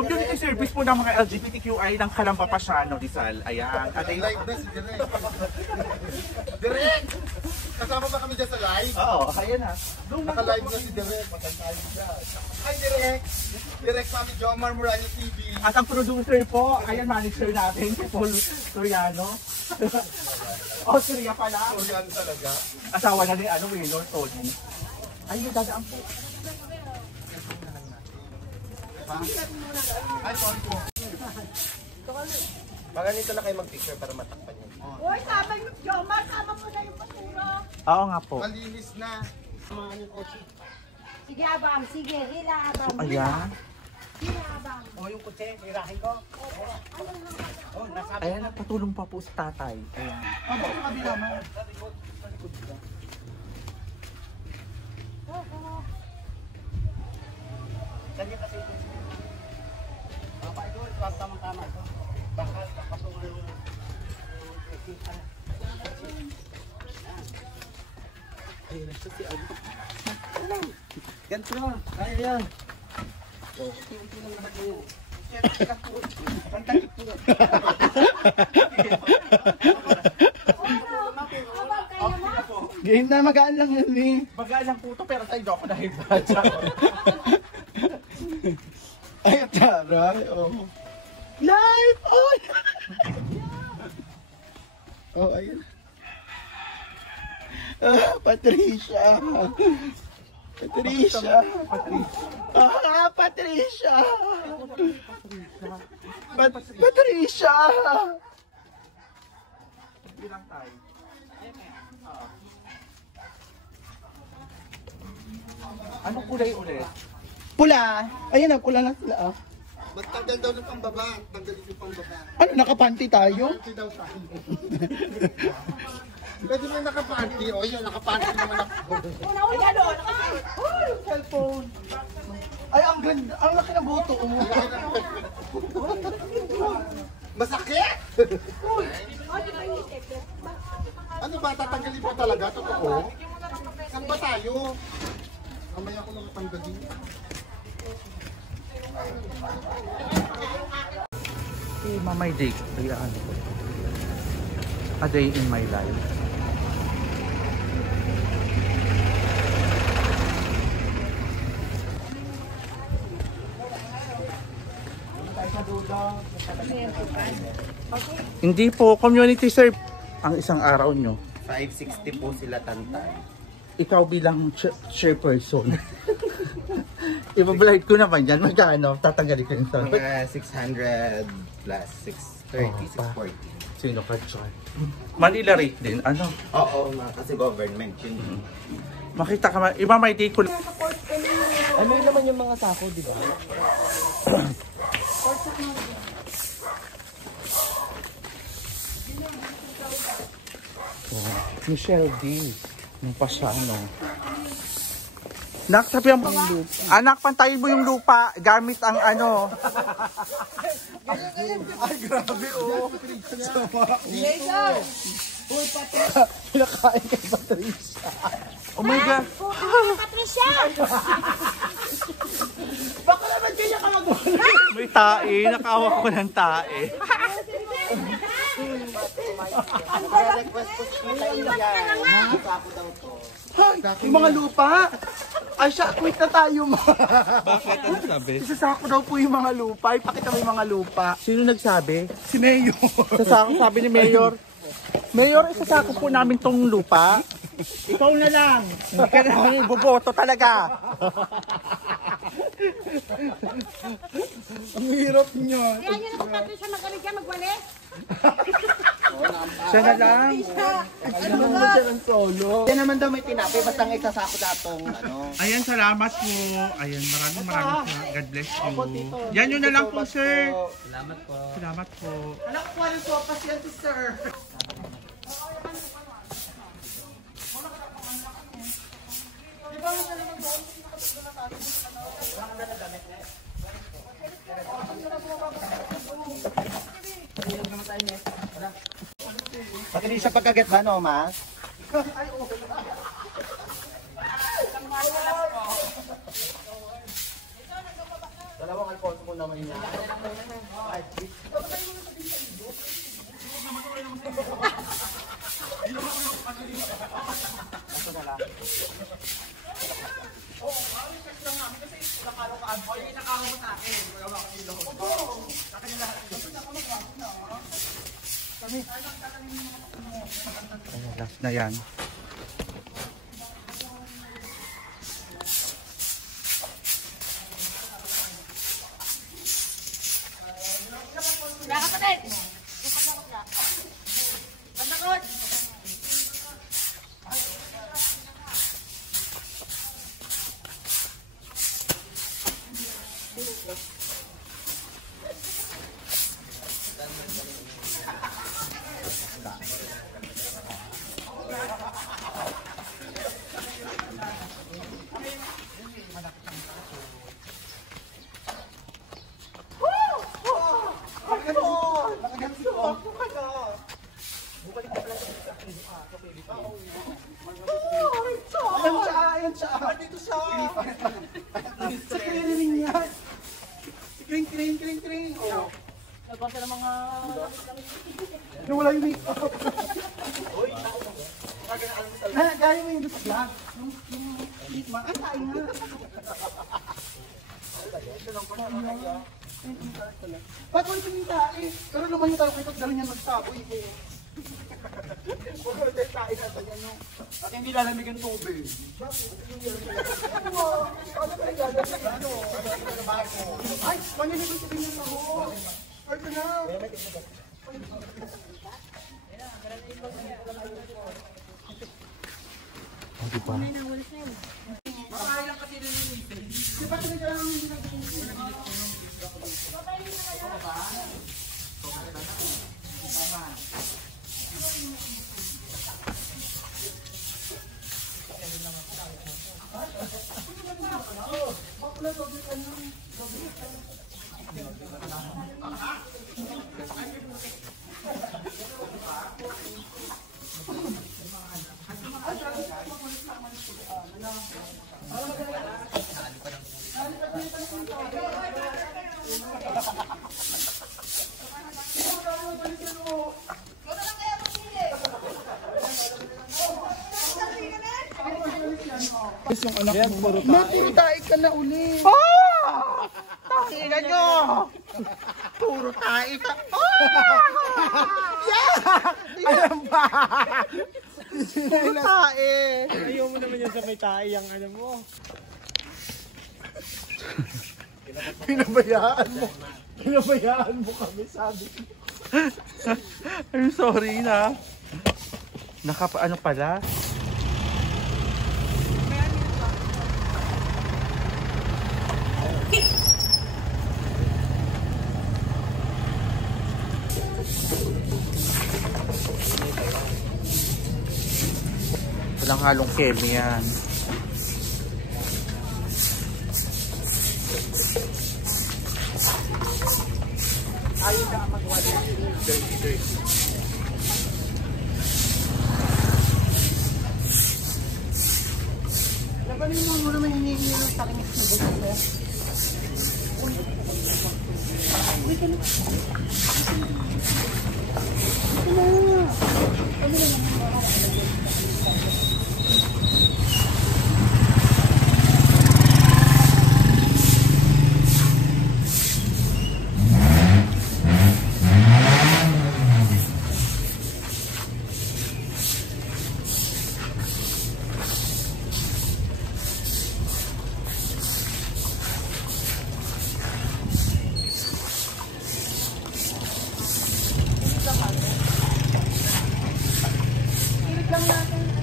Community service po ng mga LGBTQI ng Kalamba Pasyano, Rizal. Ayan. Live na si Direk. Direk! Kasama ba kami dyan sa live? Oo, ayan na. Naka-live na si Direk. Hi Direk! Direk Mami Jomar Murano TV. At ang producer po, ayan, manager natin, si Paul Soriano. Austria pala. Soriano talaga. Asawa na ni Mayor Tony. Ayun, dadaan po. Ay, sorry po. Baka nito na kayo mag-picture para matakpan yun. Uy, tama yung Jomar, tama mo na yung basura. Oo nga po. Malinis na. Sige, Abang, sige, hila, Abang. Ayan. Hila, Abang. O yung kutse, hirahin ko. Ayan, nagpatulong pa po si tatay. Ayan. Ano ang kabila mo? Ganyan kasi ito. Papa, ito, tama-tama ito. Bakal, papasulo yung... Ayun, ito si Aldo. Ganito na, kaya yan. Unti-unti lang lahat yun. Pantagip ko. Game na, magaan lang yun eh. Magaan lang po ito, pero tayo ako nahibad. Ay, taray, oh. Live! Oh! Oh, ayun. Ah, Patricia. Patricia. Ah, Patricia. Patricia. Bilang tayo. Anong kulay ulit? Pula. Ayun na, pula na sila. Ah. Magtanggal daw ng pambaba. Tanggalin yung pambaba. Ano, nakapanty tayo? Panty daw tayo. Pwede mo nakapanty. O yun, nakapanty naman ako. Una-una doon. Ay, yung cellphone. Ay, ang ganda. Ang laki ng buto. Masakit? Ano ba, tatanggalin po talaga? Totoo? Saan ba tayo? Kamaya ko lang tanggalin. My day. Ayan. A day in my life. Hindi po, community serve ang isang araw nyo. 560 po sila tantay. Ikaw bilang chairperson. Ibablight ko naman yan. Magkano? Tatanggalin ko yung sound. Mga 600 plus 630, 640. Sino ka dyan? Manila rate din. Ano? Oo, kasi government yun. Makita ka man. Iba may day ko. Ano yun naman yung mga sako, di ba? Michelle D. Yung Pasyano. Nak, sabi ang anak, pantayin mo yung lupa gamit ang ano. Ay, grabe, oh. Pinakain kay Patricia. Oh my God. Patricia! Baka naman kanya ka mag-wala. May tae. Nakawa ko ng tae. Request po sila yan. Sako daw to. Yung mga lupa. Ay, siya, quit na tayo mo. Bakit? Ano sabi? Isasako daw po yung mga lupa. Ipakita mo yung mga lupa. Sino nagsabi? Si Mayor. Sasako, sabi ni Mayor. Mayor, isasako po namin tong lupa. Ikaw na lang. Hindi ka na boboto talaga. Ang hirap niya. Kaya nyo na kung Patricia magaling ka magwalis. Siya na lang. Ano naman siya ng solo. Yan naman daw may tinapay, basta ang isasako datong ano. Ayan, salamat po. Ayan, maraming salamat. God bless you. Yan yun na lang po, sir. Salamat po. Salamat po. Anak ko, anong sopas yan, sir? Patricia, pagkaget ba no, mas? Dalawang Alfonso. mo naman yan. Ayan, last na yan. Nakapatid! Pandakot! Ayan siya. Dito siya. Sa clearing niya. Kring. Oh. Nagpasa ng mga... Nawala yung make-up. Gaya mo yung gusto lang. Yung tayo nga. Ba't wala yung tayo? Pero naman yung tayo kahit dala niya magsaboy. At hindi lalamig ang tubig. Ay, maniligot sa ganyan ako. Ay, ito na. Diba? Puro tayo ka na uli. Takina nyo! Puro tayo ka. Alam ba? Puro tae. Ayaw mo naman yan sa may tae ang ano mo. Pinabayaan mo kami, sabi ko. I'm sorry na. Ano pala? Walang halong kemi yan. Ayaw na magwala. Dirty. Labanin mo naman hinihingi ng takinig sa buto. Lang natin.